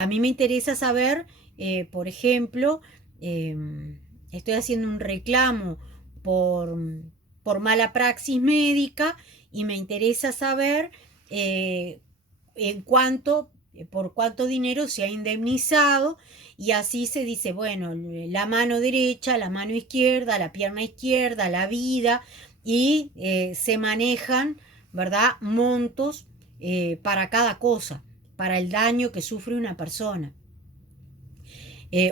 A mí me interesa saber, por ejemplo, estoy haciendo un reclamo por, por mala praxis médica y me interesa saber eh, en cuánto, por cuánto dinero se ha indemnizado y así se dice, bueno, la mano derecha, la mano izquierda, la pierna izquierda, la vida y se manejan, ¿verdad? Montos para cada cosa, para el daño que sufre una persona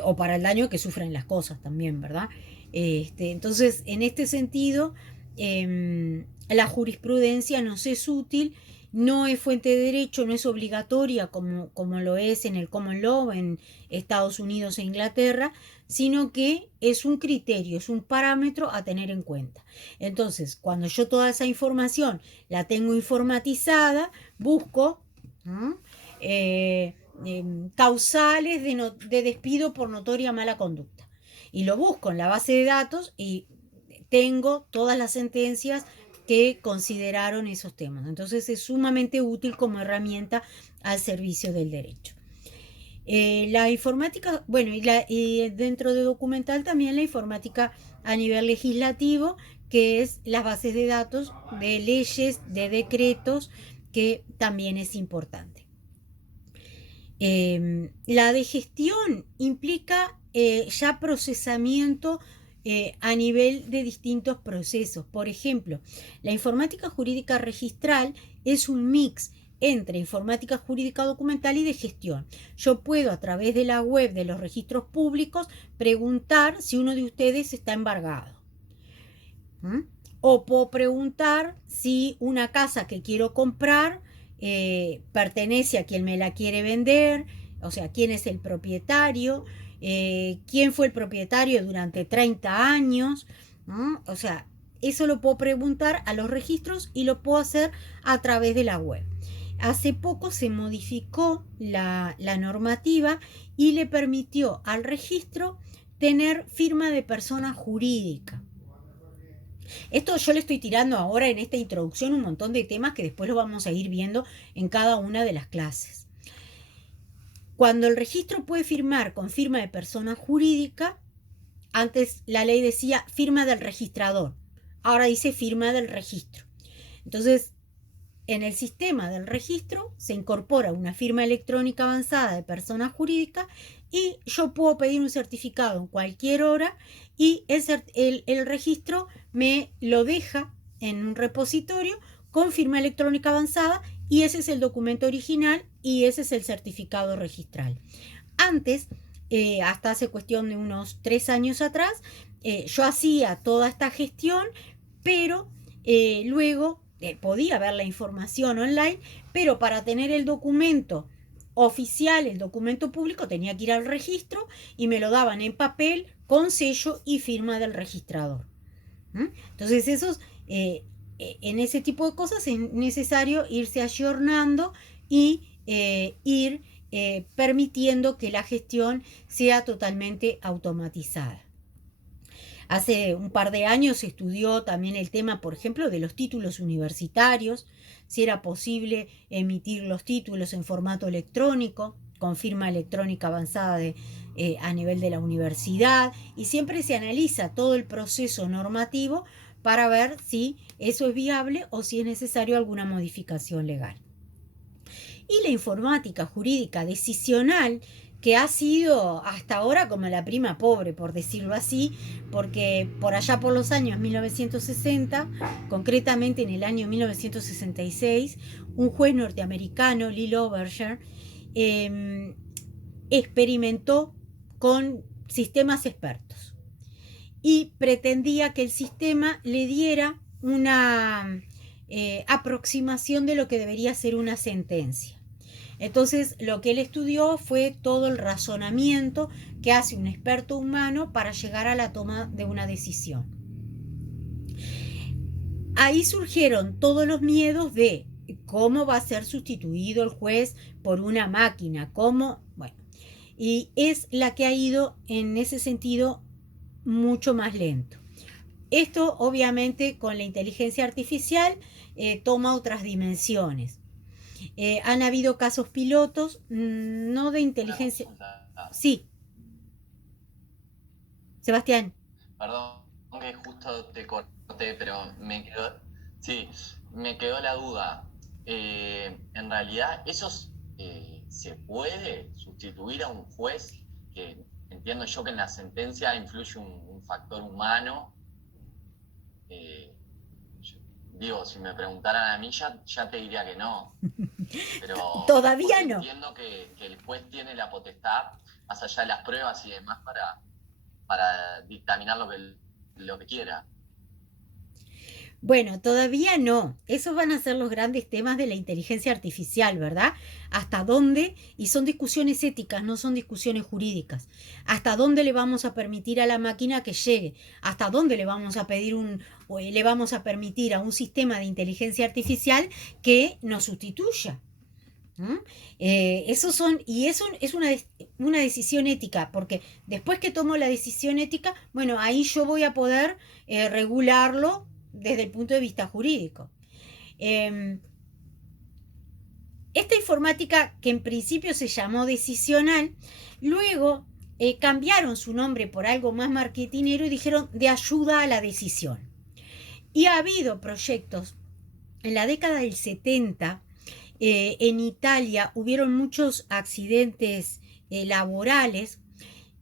o para el daño que sufren las cosas también, ¿verdad? Entonces, en este sentido, la jurisprudencia nos es útil, no es fuente de derecho, no es obligatoria como lo es en el common law en Estados Unidos e Inglaterra, sino que es un criterio, es un parámetro a tener en cuenta. Entonces, cuando yo toda esa información la tengo informatizada, busco ¿no? eh, causales de despido por notoria mala conducta. Y lo busco en la base de datos y tengo todas las sentencias que consideraron esos temas. Entonces es sumamente útil como herramienta al servicio del derecho. La informática, bueno, y dentro de documental también la informática a nivel legislativo, que es las bases de datos de leyes, de decretos, que también es importante. La de gestión implica ya procesamiento a nivel de distintos procesos. Por ejemplo, la informática jurídica registral es un mix entre informática jurídica documental y de gestión. Yo puedo a través de la web de los registros públicos preguntar si uno de ustedes está embargado. ¿Mm? O puedo preguntar si una casa que quiero comprar pertenece a quien me la quiere vender, o sea, quién es el propietario, quién fue el propietario durante 30 años, ¿no? O sea, eso lo puedo preguntar a los registros y lo puedo hacer a través de la web. Hace poco se modificó la normativa y le permitió al registro tener firma de persona jurídica. Esto yo le estoy tirando ahora en esta introducción un montón de temas que después lo vamos a ir viendo en cada una de las clases. Cuando el registro puede firmar con firma de persona jurídica, antes la ley decía firma del registrador, ahora dice firma del registro. Entonces, en el sistema del registro se incorpora una firma electrónica avanzada de persona jurídica y yo puedo pedir un certificado en cualquier hora y el registro me lo deja en un repositorio con firma electrónica avanzada y ese es el documento original y ese es el certificado registral. Antes, hasta hace cuestión de unos 3 años atrás, yo hacía toda esta gestión, pero luego podía ver la información online, pero para tener el documento oficial, el documento público, tenía que ir al registro y me lo daban en papel con sello y firma del registrador. Entonces, en ese tipo de cosas es necesario irse ayornando y ir permitiendo que la gestión sea totalmente automatizada. Hace un par de años se estudió también el tema, por ejemplo, de los títulos universitarios, si era posible emitir los títulos en formato electrónico, con firma electrónica avanzada a nivel de la universidad, y siempre se analiza todo el proceso normativo para ver si eso es viable o si es necesario alguna modificación legal. Y la informática jurídica decisional, que ha sido hasta ahora como la prima pobre, por decirlo así, porque por allá por los años 1960, concretamente en el año 1966, un juez norteamericano, Lee Oberger, experimentó con sistemas expertos y pretendía que el sistema le diera una aproximación de lo que debería ser una sentencia. Entonces, lo que él estudió fue todo el razonamiento que hace un experto humano para llegar a la toma de una decisión. Ahí surgieron todos los miedos de cómo va a ser sustituido el juez por una máquina, cómo, bueno, y es la que ha ido en ese sentido mucho más lento. Esto obviamente con la inteligencia artificial toma otras dimensiones. Han habido casos pilotos, no de inteligencia. Sí, Sebastián. Perdón que justo te corté, pero sí, me quedó la duda. En realidad, ¿se puede sustituir a un juez? Que entiendo yo que en la sentencia influye un factor humano. eh, Digo, si me preguntaran a mí, ya te diría que no. Pero después Todavía no. entiendo que el juez tiene la potestad, más allá de las pruebas y demás, para dictaminar lo que quiera. Bueno, todavía no. Esos van a ser los grandes temas de la inteligencia artificial, ¿verdad? ¿Hasta dónde? Y son discusiones éticas, no son discusiones jurídicas. ¿Hasta dónde le vamos a permitir a la máquina que llegue? ¿Hasta dónde le vamos a pedir o le vamos a permitir a un sistema de inteligencia artificial que nos sustituya? ¿Mm? Y eso es una decisión ética, porque después que tomo la decisión ética, bueno, ahí yo voy a poder regularlo desde el punto de vista jurídico. Eh, Esta informática, que en principio se llamó decisional, luego cambiaron su nombre por algo más marketinero y dijeron de ayuda a la decisión. Y ha habido proyectos en la década del 70. En Italia hubieron muchos accidentes laborales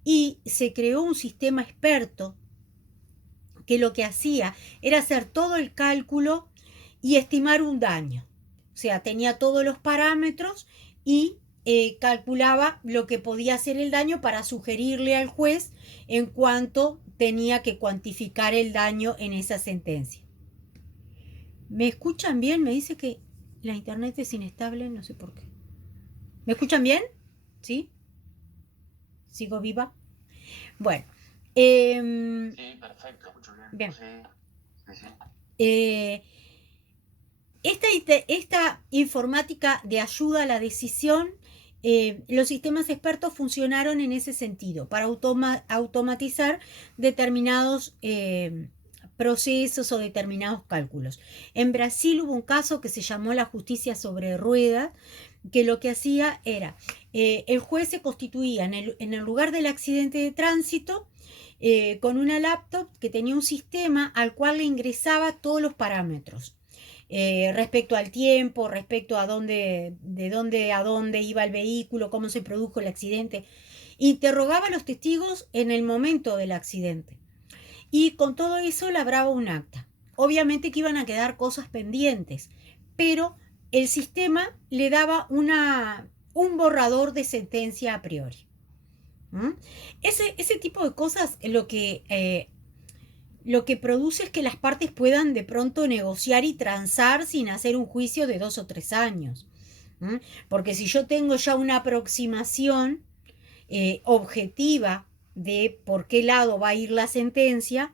y se creó un sistema experto que lo que hacía era hacer todo el cálculo y estimar un daño. O sea, tenía todos los parámetros y calculaba lo que podía ser el daño para sugerirle al juez en cuanto tenía que cuantificar el daño en esa sentencia. ¿Me escuchan bien? Me dice que la internet es inestable, no sé por qué. ¿Me escuchan bien? ¿Sí? ¿Sigo viva? Bueno. Sí, perfecto. Escucho Bien. Sí, sí, sí. Eh, esta informática de ayuda a la decisión, los sistemas expertos funcionaron en ese sentido, para automatizar determinados procesos o determinados cálculos. En Brasil hubo un caso que se llamó la justicia sobre ruedas, que lo que hacía era, el juez se constituía en el lugar del accidente de tránsito, con una laptop que tenía un sistema al cual le ingresaba todos los parámetros. Respecto al tiempo, respecto a de dónde a dónde iba el vehículo, cómo se produjo el accidente. Interrogaba a los testigos en el momento del accidente. Y con todo eso labraba un acta. Obviamente que iban a quedar cosas pendientes, pero el sistema le daba un borrador de sentencia a priori. ¿Mm? Ese tipo de cosas lo que produce es que las partes puedan de pronto negociar y transar sin hacer un juicio de 2 o 3 años. ¿Mm? Porque si yo tengo ya una aproximación objetiva de por qué lado va a ir la sentencia,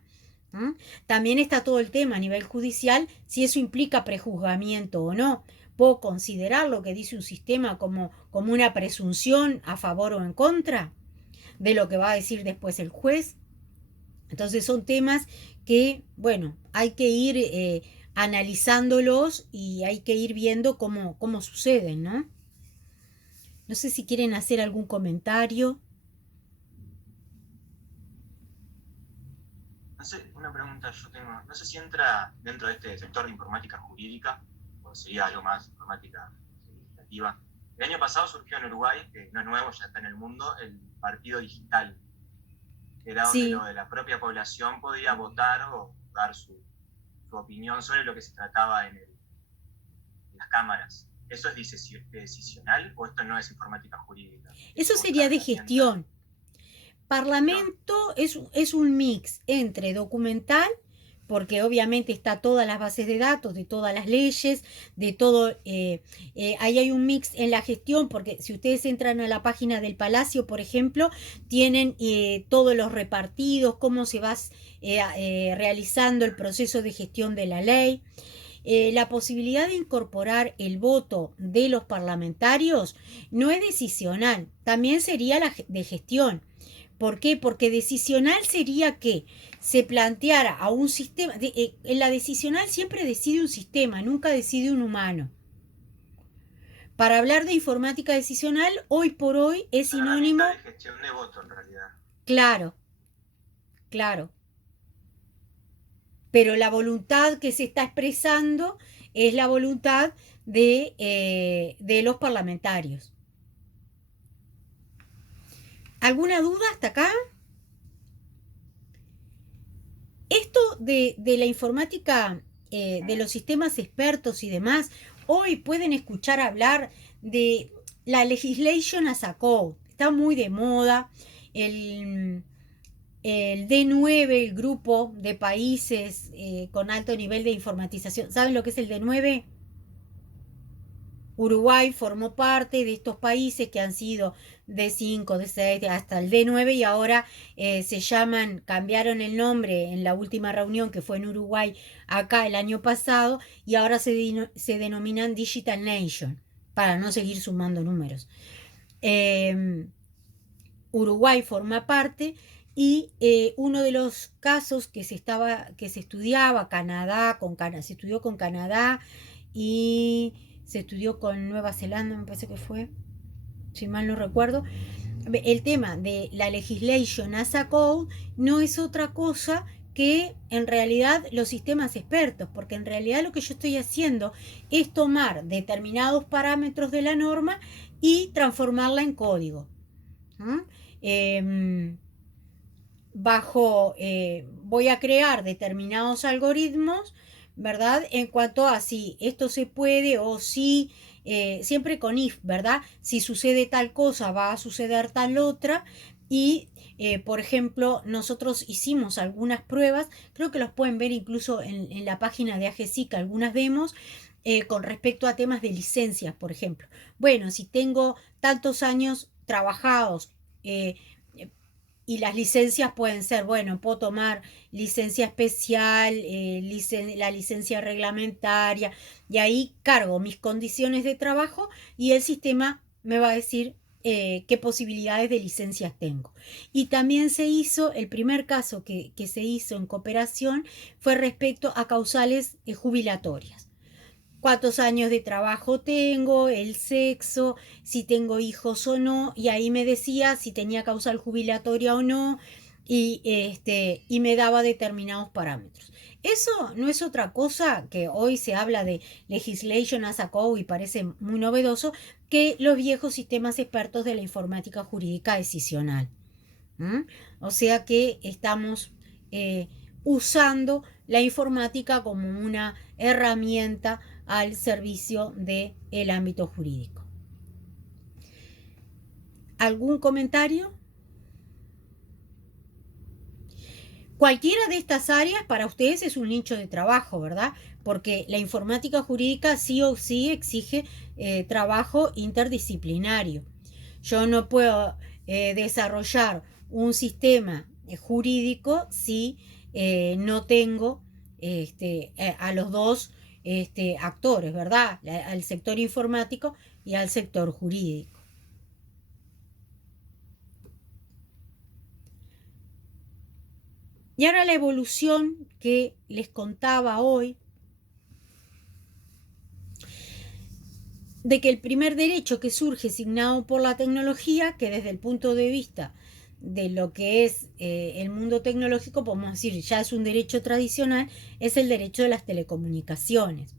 ¿Mm? También está todo el tema a nivel judicial, si eso implica prejuzgamiento o no. ¿Puedo considerar lo que dice un sistema como una presunción a favor o en contra de lo que va a decir después el juez? Entonces son temas que, bueno, hay que ir analizándolos y hay que ir viendo cómo suceden, ¿no? No sé si quieren hacer algún comentario. No sé, una pregunta yo tengo. No sé si entra dentro de este sector de informática jurídica o sería algo más informática legislativa. El año pasado surgió en Uruguay, que no es nuevo, ya está en el mundo, el partido digital, que era donde Sí, lo de la propia población podía votar o dar su opinión sobre lo que se trataba en las cámaras. ¿Eso es decisional o esto no es informática jurídica? eso ¿Otra sería de herramienta? gestión. Parlamento es un mix entre documental, porque obviamente está todas las bases de datos, de todas las leyes, de todo, ahí hay un mix en la gestión, porque si ustedes entran a la página del Palacio, por ejemplo, tienen todos los repartidos, cómo se va realizando el proceso de gestión de la ley. La posibilidad de incorporar el voto de los parlamentarios no es decisional, también sería la de gestión. ¿Por qué? Porque decisional sería que se planteara a un sistema, en la decisional siempre decide un sistema, nunca decide un humano. para hablar de informática decisional, hoy por hoy es sinónimo... de gestión de voto, en realidad. Claro, claro. Pero la voluntad que se está expresando es la voluntad de los parlamentarios. ¿Alguna duda hasta acá? Esto de la informática, de los sistemas expertos y demás, hoy pueden escuchar hablar de la legislation as a code. Está muy de moda. El D9, el grupo de países con alto nivel de informatización. ¿Saben lo que es el D9? Uruguay formó parte de estos países que han sido D5, D6, hasta el D9 y ahora se llaman, cambiaron el nombre en la última reunión que fue en Uruguay acá el año pasado y ahora se denominan Digital Nation, para no seguir sumando números. Uruguay forma parte y uno de los casos que se estudiaba, se estudió con Canadá y se estudió con Nueva Zelanda, me parece que fue, si mal no recuerdo. El tema de la legislation as a code no es otra cosa que en realidad los sistemas expertos, porque en realidad lo que yo estoy haciendo es tomar determinados parámetros de la norma y transformarla en código. Voy a crear determinados algoritmos, ¿verdad? En cuanto a si esto se puede o si, siempre con if, ¿verdad? Si sucede tal cosa, va a suceder tal otra. Y, por ejemplo, nosotros hicimos algunas pruebas, creo que los pueden ver incluso en la página de AGESIC, algunas demos, con respecto a temas de licencias, por ejemplo. Bueno, si tengo tantos años trabajados, y las licencias pueden ser, bueno, puedo tomar licencia especial, la licencia reglamentaria, y ahí cargo mis condiciones de trabajo y el sistema me va a decir qué posibilidades de licencias tengo. Y también se hizo, el primer caso que se hizo en cooperación fue respecto a causales jubilatorias. Cuántos años de trabajo tengo, el sexo, si tengo hijos o no, y ahí me decía si tenía causal jubilatoria o no, y me daba determinados parámetros. Eso no es otra cosa que hoy se habla de legislation as a code y parece muy novedoso, que los viejos sistemas expertos de la informática jurídica decisional. O sea que estamos usando la informática como una herramienta al servicio del ámbito jurídico. ¿Algún comentario? Cualquiera de estas áreas para ustedes es un nicho de trabajo, ¿verdad? Porque la informática jurídica sí o sí exige trabajo interdisciplinario. Yo no puedo desarrollar un sistema jurídico si no tengo a los dos actores, ¿verdad? Al sector informático y al sector jurídico. Y ahora la evolución que les contaba hoy, de que el primer derecho que surge signado por la tecnología, que desde el punto de vista de lo que es el mundo tecnológico, podemos decir, ya es un derecho tradicional, es el derecho de las telecomunicaciones,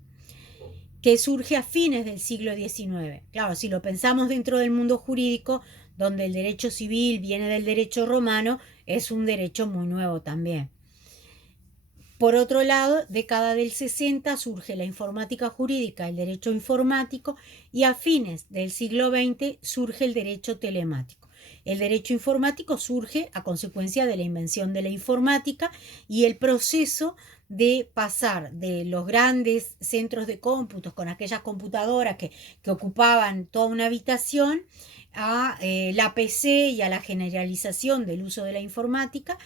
que surge a fines del siglo XIX. Claro, si lo pensamos dentro del mundo jurídico, donde el derecho civil viene del derecho romano, es un derecho muy nuevo también. Por otro lado, década del 60 surge la informática jurídica, el derecho informático, y a fines del siglo XX surge el derecho telemático. El derecho informático surge a consecuencia de la invención de la informática y el proceso de pasar de los grandes centros de cómputos con aquellas computadoras que ocupaban toda una habitación a la PC y a la generalización del uso de la informática,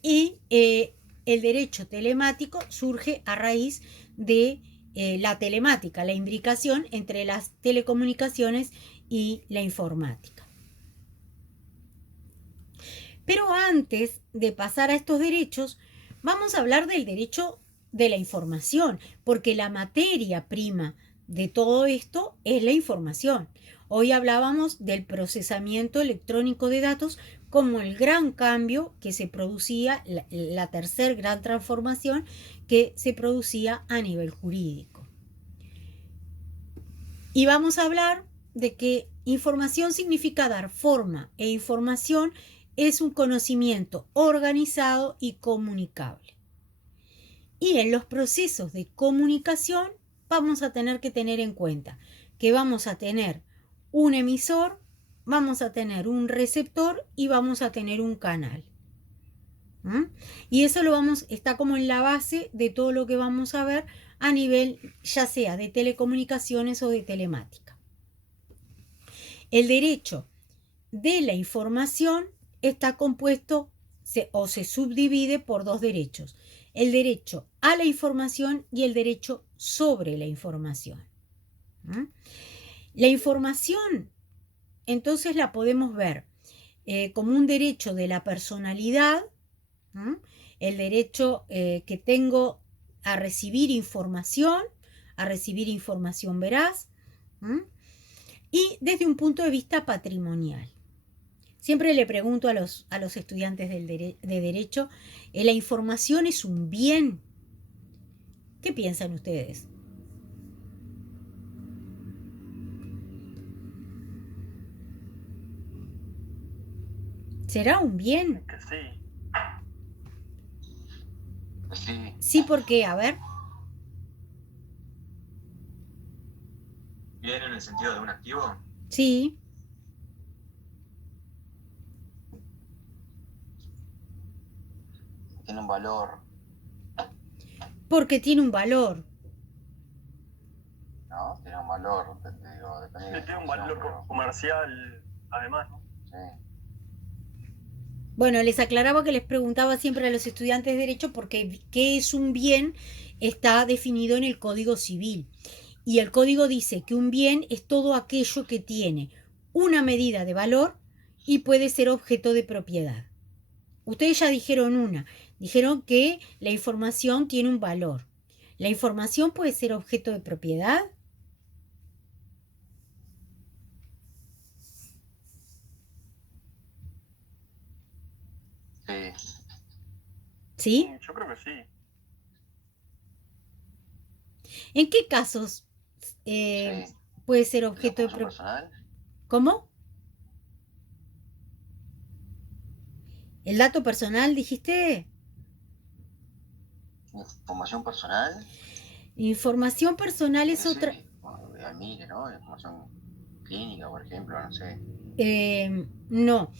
y el derecho telemático surge a raíz de la telemática, la imbricación entre las telecomunicaciones y la informática. Pero antes de pasar a estos derechos, vamos a hablar del derecho de la información, porque la materia prima de todo esto es la información. Hoy hablábamos del procesamiento electrónico de datos como el gran cambio que se producía, la tercer gran transformación que se producía a nivel jurídico. Y vamos a hablar de que información significa dar forma e información es un conocimiento organizado y comunicable. Y en los procesos de comunicación vamos a tener que tener en cuenta que vamos a tener un emisor, vamos a tener un receptor y vamos a tener un canal. Y eso está como en la base de todo lo que vamos a ver a nivel ya sea de telecomunicaciones o de telemática. El derecho de la información está compuesto o se subdivide por dos derechos: el derecho a la información y el derecho sobre la información. La información, entonces, la podemos ver como un derecho de la personalidad, el derecho que tengo a recibir información veraz, y desde un punto de vista patrimonial. Siempre le pregunto a los estudiantes de Derecho, ¿la información es un bien? ¿Qué piensan ustedes? ¿Será un bien? Que sí. Sí. Sí, ¿por qué? A ver. ¿Bien en el sentido de un activo? Sí. Tiene un valor, Porque tiene un valor. ¿no? Tiene un valor, te digo, depende de Sí, tiene un la valor función, comercial, además, ¿no? pero- Bueno, les aclaraba que les preguntaba siempre a los estudiantes de Derecho porque qué es un bien está definido en el Código Civil. Y el Código dice que un bien es todo aquello que tiene una medida de valor y puede ser objeto de propiedad. Ustedes ya dijeron que la información tiene un valor. ¿La información puede ser objeto de propiedad? sí. ¿Sí? Yo creo que sí. ¿En qué casos Sí. puede ser ¿La objeto de información propiedad? personal? ¿Cómo? ¿El dato personal, dijiste? ¿Información personal? Información personal es Sí, otra. bueno, mire, ¿no? Información clínica, por ejemplo, no sé. No,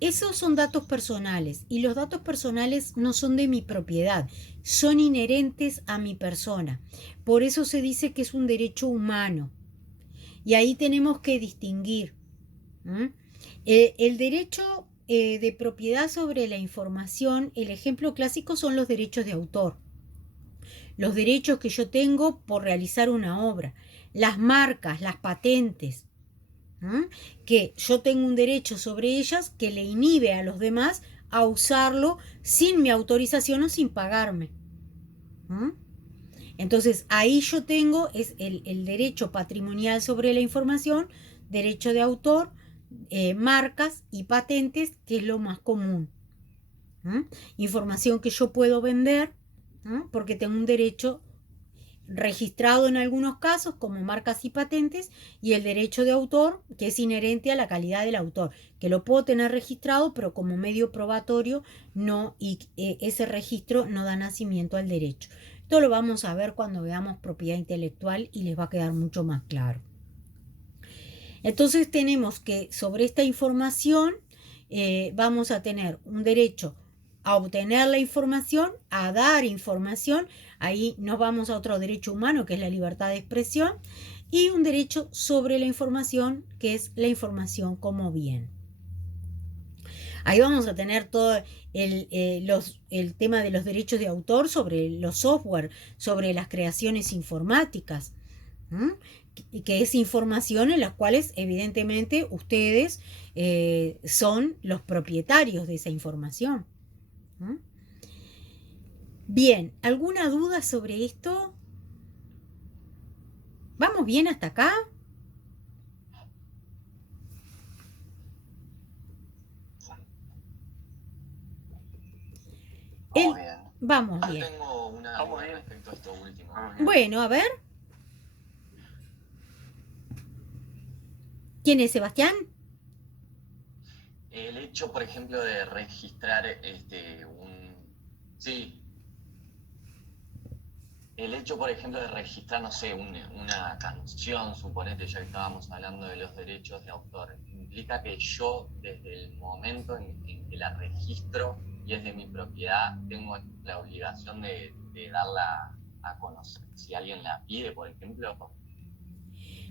esos son datos personales y los datos personales no son de mi propiedad, son inherentes a mi persona. Por eso se dice que es un derecho humano. Y ahí tenemos que distinguir. El derecho de propiedad sobre la información, el ejemplo clásico son los derechos de autor. Los derechos que yo tengo por realizar una obra, las marcas, las patentes, que yo tengo un derecho sobre ellas que le inhibe a los demás a usarlo sin mi autorización o sin pagarme. Entonces ahí yo tengo el derecho patrimonial sobre la información, derecho de autor, marcas y patentes, que es lo más común. Información que yo puedo vender porque tengo un derecho registrado en algunos casos como marcas y patentes, y el derecho de autor, que es inherente a la calidad del autor, que lo puedo tener registrado pero como medio probatorio no, y ese registro no da nacimiento al derecho. Esto lo vamos a ver cuando veamos propiedad intelectual y les va a quedar mucho más claro. Entonces tenemos que sobre esta información vamos a tener un derecho a obtener la información, a dar información. Ahí nos vamos a otro derecho humano, que es la libertad de expresión, y un derecho sobre la información, que es la información como bien. Ahí vamos a tener todo el tema de los derechos de autor sobre los software, sobre las creaciones informáticas, que es información en las cuales evidentemente ustedes son los propietarios de esa información. Bien, ¿alguna duda sobre esto? ¿Vamos bien hasta acá? Vamos bien. Vamos Yo bien. tengo una Vamos duda bien. respecto a esto último. Vamos bien. Bueno, a ver. ¿Quién es Sebastián? El hecho, por ejemplo, de registrar Sí. El hecho, por ejemplo, de registrar, no sé, una canción, suponete, ya que estábamos hablando de los derechos de autor, implica que yo, desde el momento en que la registro y es de mi propiedad, tengo la obligación de darla a conocer. Si alguien la pide, por ejemplo.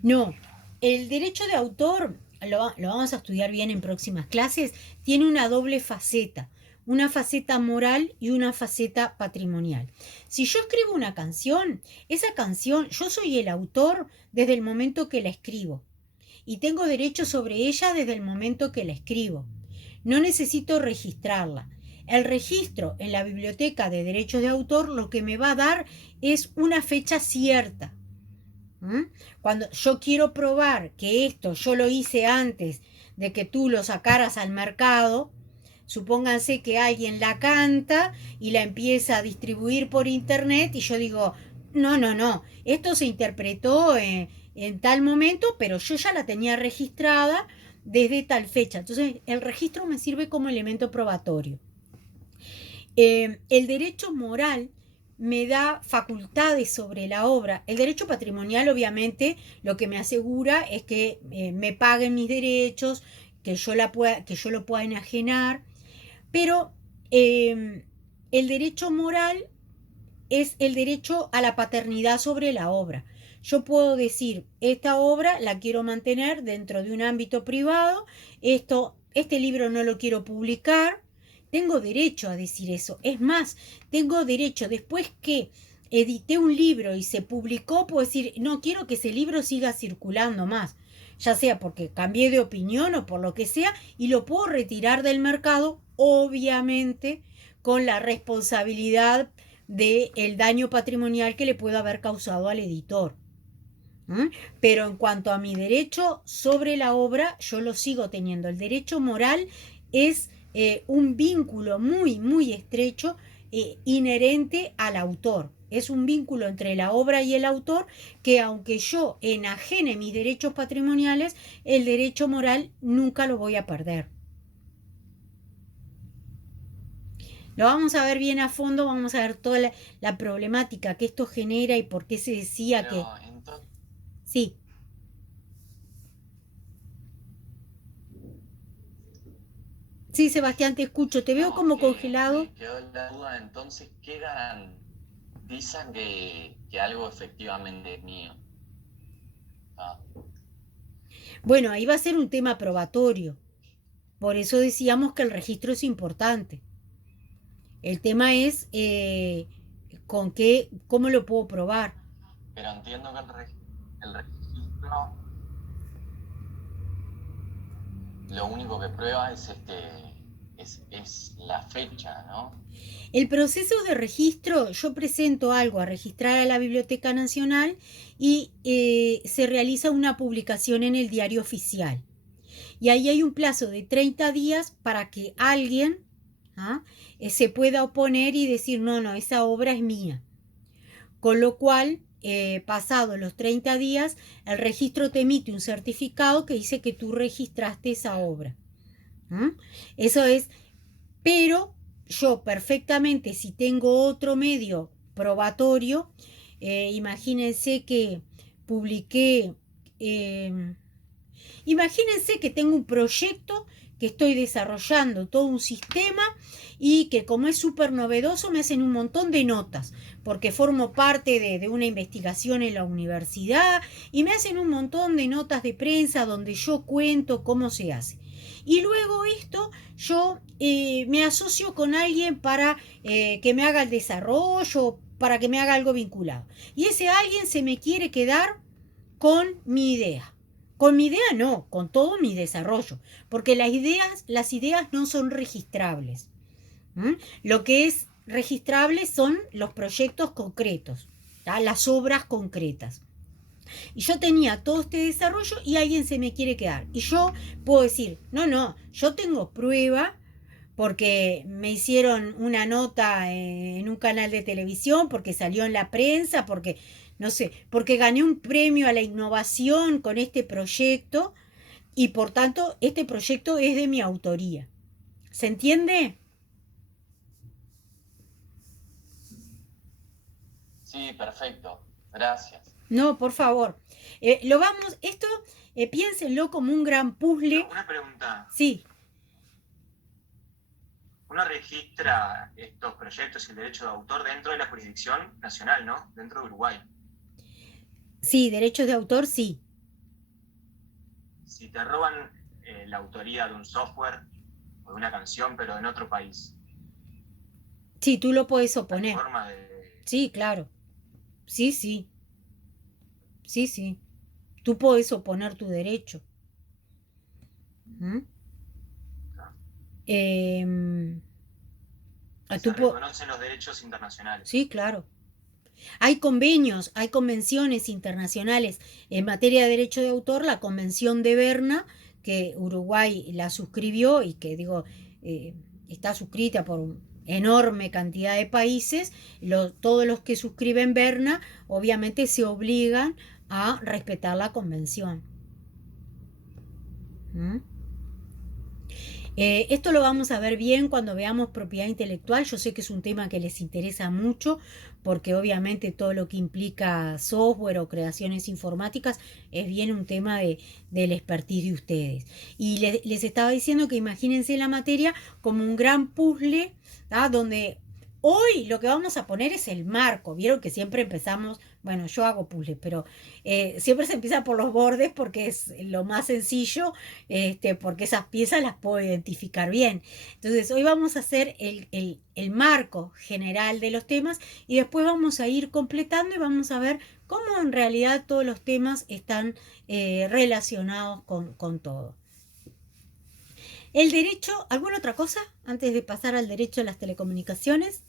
No, el derecho de autor, lo vamos a estudiar bien en próximas clases, tiene una doble faceta, una faceta moral y una faceta patrimonial. Si yo escribo una canción, esa canción, yo soy el autor desde el momento que la escribo y tengo derecho sobre ella desde el momento que la escribo. No necesito registrarla. El registro en la biblioteca de derechos de autor lo que me va a dar es una fecha cierta. Cuando yo quiero probar que esto yo lo hice antes de que tú lo sacaras al mercado, supónganse que alguien la canta y la empieza a distribuir por internet y yo digo, no, esto se interpretó en tal momento, pero yo ya la tenía registrada desde tal fecha. Entonces el registro me sirve como elemento probatorio. El derecho moral me da facultades sobre la obra. El derecho patrimonial, obviamente, lo que me asegura es que me paguen mis derechos, que yo lo pueda enajenar, pero el derecho moral es el derecho a la paternidad sobre la obra. Yo puedo decir, esta obra la quiero mantener dentro de un ámbito privado, este libro no lo quiero publicar, tengo derecho a decir eso. Es más, tengo derecho, después que edité un libro y se publicó, puedo decir, no quiero que ese libro siga circulando más, ya sea porque cambié de opinión o por lo que sea, y lo puedo retirar del mercado, obviamente, con la responsabilidad del daño patrimonial que le pueda haber causado al editor. Pero en cuanto a mi derecho sobre la obra, yo lo sigo teniendo. El derecho moral es un vínculo muy, muy estrecho, inherente al autor. Es un vínculo entre la obra y el autor que, aunque yo enajene mis derechos patrimoniales, el derecho moral nunca lo voy a perder. Lo vamos a ver bien a fondo, vamos a ver toda la problemática que esto genera y por qué se decía que... Pero entonces, Sí, sí, Sebastián, te escucho, te veo no, como que congelado. me quedó la duda, entonces, ¿qué garantiza que algo efectivamente es mío? Ah, Bueno, ahí va a ser un tema probatorio. Por eso decíamos que el registro es importante. El tema es con qué, cómo lo puedo probar. pero entiendo que el registro lo único que prueba es la fecha, ¿no? El proceso de registro, yo presento algo a registrar a la Biblioteca Nacional y se realiza una publicación en el diario oficial. Y ahí hay un plazo de 30 días para que alguien se pueda oponer y decir, no, esa obra es mía. Con lo cual, pasados los 30 días, el registro te emite un certificado que dice que tú registraste esa obra. Eso es, pero yo perfectamente, si tengo otro medio probatorio, imagínense que publiqué, imagínense que tengo un proyecto que estoy desarrollando todo un sistema y que como es súper novedoso me hacen un montón de notas porque formo parte de una investigación en la universidad y me hacen un montón de notas de prensa donde yo cuento cómo se hace. Y luego esto yo me asocio con alguien para que me haga el desarrollo, para que me haga algo vinculado. Y ese alguien se me quiere quedar con mi idea. Con mi idea no, con todo mi desarrollo, porque las ideas no son registrables. Lo que es registrable son los proyectos concretos, las obras concretas. Y yo tenía todo este desarrollo y alguien se me quiere quedar. Y yo puedo decir, no, yo tengo prueba porque me hicieron una nota en un canal de televisión, porque salió en la prensa, porque, no sé, porque gané un premio a la innovación con este proyecto y por tanto este proyecto es de mi autoría. ¿Se entiende? Sí, perfecto. Gracias. No, por favor. Esto, piénsenlo como un gran puzzle. Una pregunta. Sí, Uno registra estos proyectos y el derecho de autor dentro de la jurisdicción nacional, ¿no? Dentro de Uruguay. sí, derechos de autor, sí. Si te roban la autoría de un software o de una canción, pero en otro país, Sí, tú lo puedes ¿hay oponer. forma de...? Sí, claro. Sí, sí. Sí, sí. Tú puedes oponer tu derecho. ¿Mm? Eh, Se tú po- reconocen los derechos internacionales. sí, claro. Hay convenios, hay convenciones internacionales en materia de derecho de autor, la Convención de Berna, que Uruguay la suscribió y que, digo, eh, está suscrita por una enorme cantidad de países. Todos los que suscriben Berna, obviamente, se obligan a respetar la convención. ¿Mm? Esto lo vamos a ver bien cuando veamos propiedad intelectual. Yo sé que es un tema que les interesa mucho porque obviamente todo lo que implica software o creaciones informáticas es bien un tema del expertise de ustedes. Y les estaba diciendo que imagínense la materia como un gran puzzle, ¿tá? Donde hoy lo que vamos a poner es el marco. Vieron que siempre empezamos, bueno, yo hago puzzles, pero siempre se empieza por los bordes porque es lo más sencillo, porque esas piezas las puedo identificar bien. Entonces, hoy vamos a hacer el marco general de los temas y después vamos a ir completando y vamos a ver cómo en realidad todos los temas están relacionados con todo. El derecho, ¿alguna otra cosa antes de pasar al derecho de las telecomunicaciones?